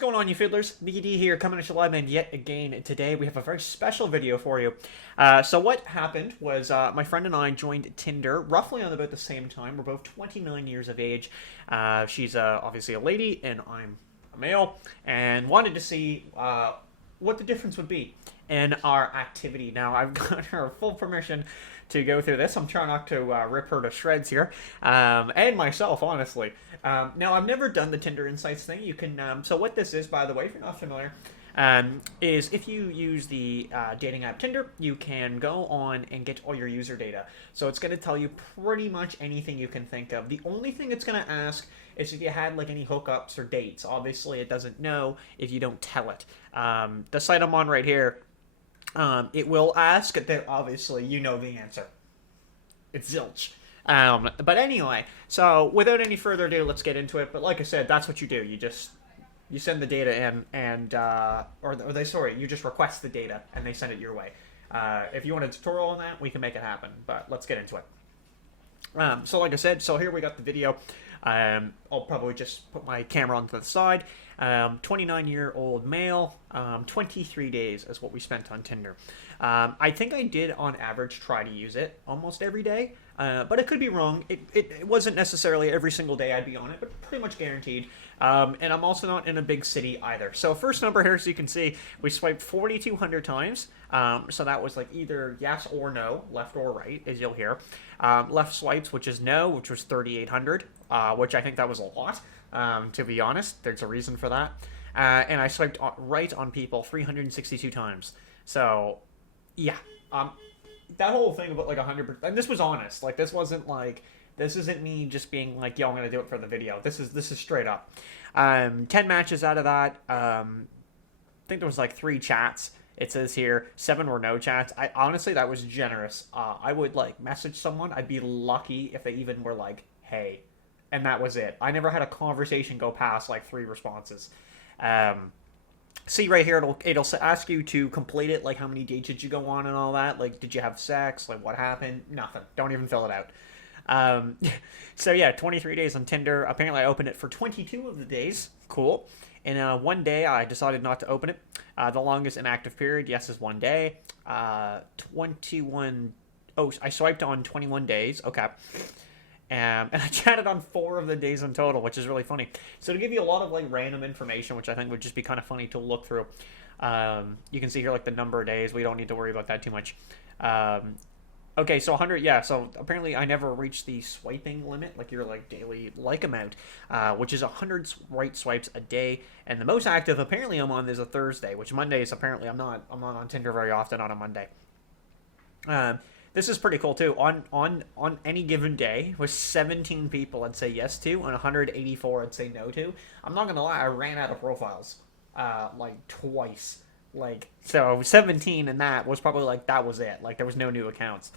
going on, you fiddlers? BD here, coming at you live, and yet again today we have a very special video for you. So what happened was my friend and I joined Tinder roughly on about the same time. We're both 29 years of age. She's obviously a lady, and I'm a male, and wanted to see what the difference would be in our activity. Now, I've got her full permission to go through this. I'm trying not to rip her to shreds here, and myself, honestly. Now, I've never done the Tinder Insights thing. You can, so what this is, by the way, if you're not familiar, is if you use the dating app Tinder, you can go on and get all your user data. So it's going to tell you pretty much anything you can think of. The only thing it's going to ask is if you had like any hookups or dates. Obviously, it doesn't know if you don't tell it. The site I'm on right here, it will ask that obviously you know the answer. It's zilch. But anyway, so without any further ado, let's get into it. But like I said, that's what you do. You send the data in, and you just request the data, and they send it your way. If you want a tutorial on that, we can make it happen. But let's get into it. So like I said, so here we got the video. I'll probably just put my camera onto the side. 29-year-old male, 23 days is what we spent on Tinder. I think I did, on average, try to use it almost every day, but it could be wrong. It wasn't necessarily every single day I'd be on it, but pretty much guaranteed. And I'm also not in a big city either. So first number here, as you can see, we swiped 4,200 times. So that was like either yes or no, left or right, as you'll hear. Left swipes, which is no, which was 3,800, which I think that was a lot. To be honest, there's a reason for that. And I swiped right on people 362 times. So, yeah. That whole thing about like 100%, and this was honest. Like, this isn't me just being like, yo, I'm gonna do it for the video. This is straight up. 10 matches out of that. I think there was like 3 chats. It says here 7 were no chats. I honestly, that was generous. I would like message someone. I'd be lucky if they even were like, hey. And that was it. I never had a conversation go past like 3 responses. See right here, it'll ask you to complete it, like how many dates did you go on and all that. Like, did you have sex? Like, what happened? Nothing. Don't even fill it out. So yeah, 23 days on Tinder. Apparently, I opened it for 22 of the days. Cool. And one day, I decided not to open it. The longest inactive period, yes, is 1 day. 21. Oh, I swiped on 21 days. Okay. And I chatted on 4 of the days in total, which is really funny. So to give you a lot of like random information, which I think would just be kind of funny to look through. You can see here like the number of days. We don't need to worry about that too much. Okay, so 100, yeah. So apparently I never reached the swiping limit, like your like daily like amount, which is 100 right swipes a day. And the most active apparently I'm on is a Thursday, which Mondays apparently I'm not on Tinder very often on a Monday. This is pretty cool too. On any given day, with 17 people I'd say yes to, and 184 I'd say no to. I'm not gonna lie, I ran out of profiles, like twice. Like, so 17 and that was probably like, that was it. Like, there was no new accounts.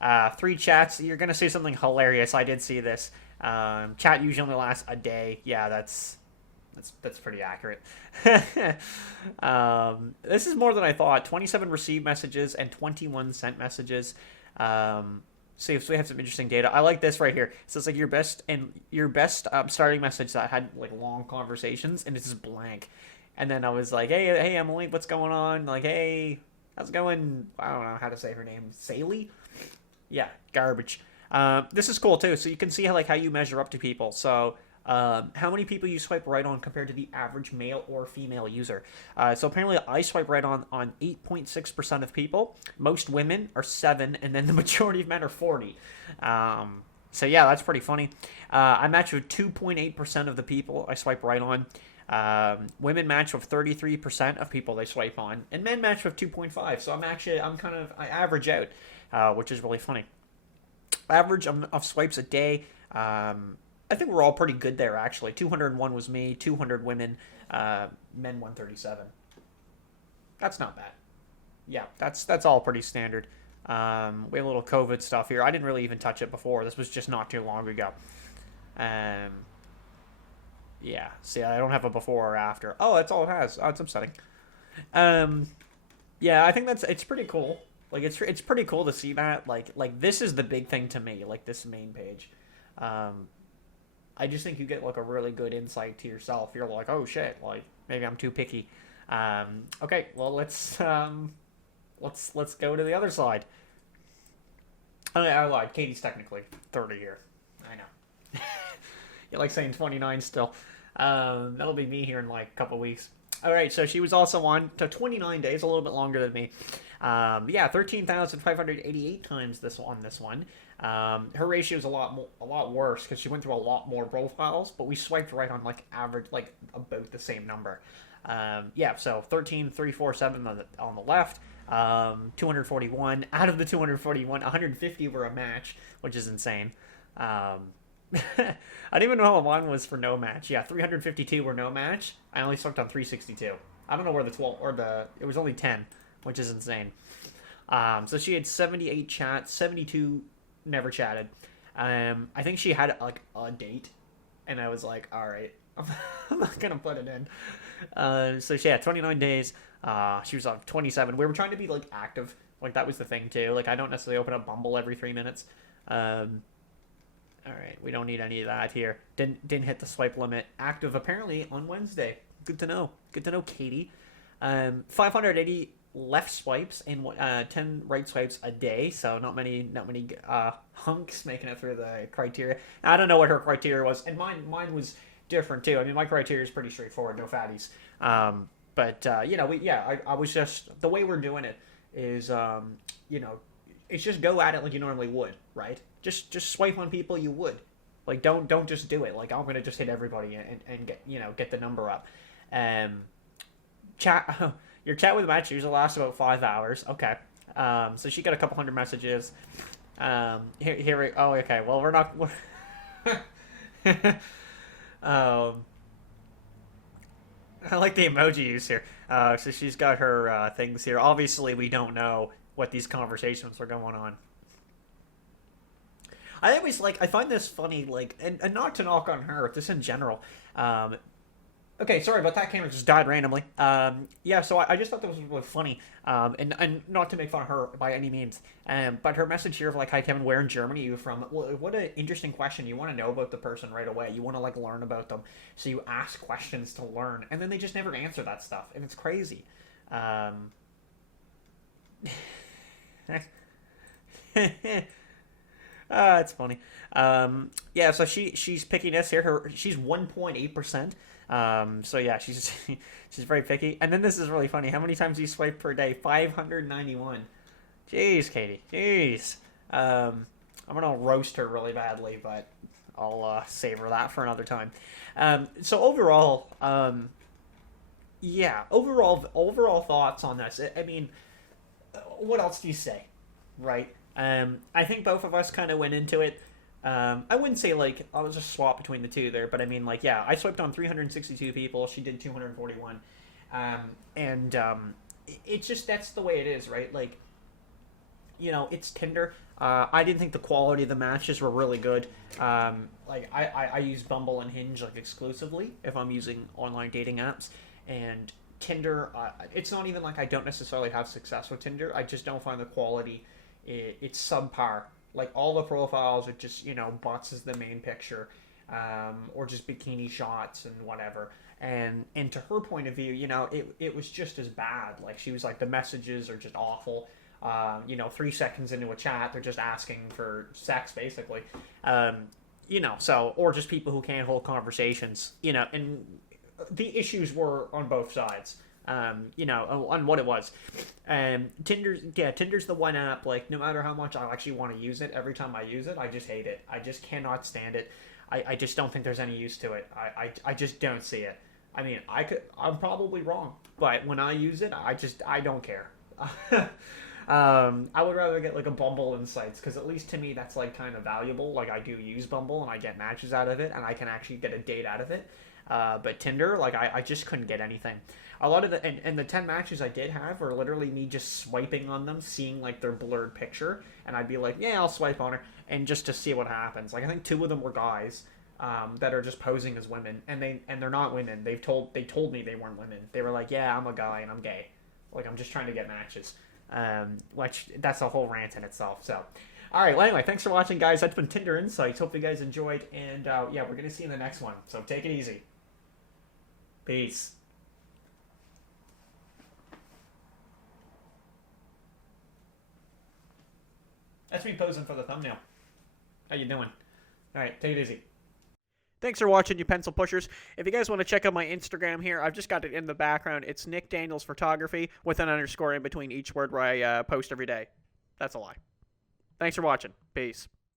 3 chats. You're gonna see something hilarious. I did see this. Chat usually only lasts a day. Yeah, that's pretty accurate. This is more than I thought. 27 received messages and 21 sent messages. So we have some interesting data. I like this right here. It says like your best starting message that had like long conversations, and it's just blank. And then I was like, hey Emily, what's going on? Like, hey, how's it going? I don't know how to say her name. Saley? Yeah, garbage. This is cool too. So you can see how you measure up to people. So how many people you swipe right on compared to the average male or female user. So apparently I swipe right on 8.6% of people. Most women are 7, and then the majority of men are 40. So yeah, that's pretty funny. I match with 2.8% of the people I swipe right on. Women match with 33% of people they swipe on, and men match with 2.5. So I average out, which is really funny. Average of swipes a day. I think we're all pretty good there, actually. 201 was me, 200 women, men 137. That's not bad. Yeah, that's all pretty standard. We have a little COVID stuff here. I didn't really even touch it before. This was just not too long ago. Yeah, see, I don't have a before or after. Oh, that's all it has. Oh, it's upsetting. Yeah, I think it's pretty cool. Like, it's pretty cool to see that. Like this is the big thing to me, like this main page. I just think you get like a really good insight to yourself. You're like, oh shit, like Maybe I'm too picky. Okay, well let's go to the other side. Oh, yeah, I lied. Katie's technically 30 here. I know. You like saying 29 still. That'll be me here in like a couple weeks. All right, so she was also on to 29 days, a little bit longer than me. Yeah, 13,588 times this on this one. Her ratio is a lot worse because she went through a lot more profiles, but we swiped right on like average, like about the same number. Yeah, so 13,347 on the left. 241 out of the 241, 150 were a match, which is insane. I don't even know how long was for no match. Yeah, 352 were no match. I only swiped on 362. I don't know where the 12 or the it was only 10, which is insane. So she had 78 chats, 72 never chatted. I think she had like a date, and I was like, all right, I'm not gonna put it in. So she had 29 days. She was on 27. We were trying to be like active, like that was the thing too. Like I don't necessarily open up Bumble every 3 minutes. All right, we don't need any of that here. Didn't hit the swipe limit. Active apparently on Wednesday. Good to know. Good to know, Katie. 580 left swipes and 10 right swipes a day. So not many hunks making it through the criteria. I don't know what her criteria was, and mine was different too. I mean, my criteria is pretty straightforward. No fatties. But you know, I was just the way we're doing it is you know, it's just go at it like you normally would, right? Just swipe on people you would. Like don't just do it. Like I'm gonna just hit everybody and get the number up. Chat your chat with the match usually lasts about 5 hours. Okay. So she got a couple hundred messages. Here we oh okay. Well we're not I like the emoji use here. So she's got her things here. Obviously we don't know what these conversations are going on. I find this funny, like, and not to knock on her, just in general. Okay, sorry about that. Camera just died randomly. Yeah, so I just thought that was really funny. And not to make fun of her by any means. But her message here of like, hi Kevin, where in Germany are you from? Well, what an interesting question. You want to know about the person right away. You want to like learn about them. So you ask questions to learn, and then they just never answer that stuff, and it's crazy. It's funny. Yeah, so she's pickiness here. She's 1.8%. So yeah, she's she's very picky. And then this is really funny. How many times do you swipe per day? 591. Jeez, Katie. Jeez. I'm gonna roast her really badly, but I'll savor that for another time. So overall, yeah, overall thoughts on this. I mean, what else do you say, right? I think both of us kind of went into it. I wouldn't say like I'll just swap between the two there, but I mean like yeah, I swiped on 362 people. She did 241, and it's just that's the way it is, right? Like, you know, it's Tinder. I didn't think the quality of the matches were really good. Like I use Bumble and Hinge like exclusively if I'm using online dating apps, and Tinder. It's not even like I don't necessarily have success with Tinder. I just don't find the quality. It's subpar. Like all the profiles are just, you know, butts as the main picture, or just bikini shots and whatever. And to her point of view, you know, it was just as bad. Like she was like the messages are just awful. You know, 3 seconds into a chat, they're just asking for sex basically. You know, so or just people who can't hold conversations. You know, and the issues were on both sides. You know, on what it was. Tinder's the one app, like, no matter how much I actually want to use it, every time I use it, I just hate it. I just cannot stand it. I just don't think there's any use to it. I just don't see it. I mean, I'm probably wrong, but when I use it, I don't care. I would rather get, like, a Bumble Insights, because at least to me, that's, like, kind of valuable. Like, I do use Bumble, and I get matches out of it, and I can actually get a date out of it. But Tinder, like, I just couldn't get anything. A lot of and the 10 matches I did have were literally me just swiping on them, seeing like their blurred picture, and I'd be like, yeah, I'll swipe on her, and just to see what happens. Like I think 2 of them were guys that are just posing as women, and they're not women. They told me they weren't women. They were like, yeah, I'm a guy and I'm gay. Like I'm just trying to get matches. Which that's a whole rant in itself. So, all right. Well, anyway, thanks for watching, guys. That's been Tinder Insights. Hope you guys enjoyed, and yeah, we're gonna see you in the next one. So take it easy. Peace. That's me posing for the thumbnail. How you doing? All right, take it easy. Thanks for watching, you pencil pushers. If you guys want to check out my Instagram here, I've just got it in the background. It's Nick Daniels Photography with an underscore in between each word where I post every day. That's a lie. Thanks for watching. Peace.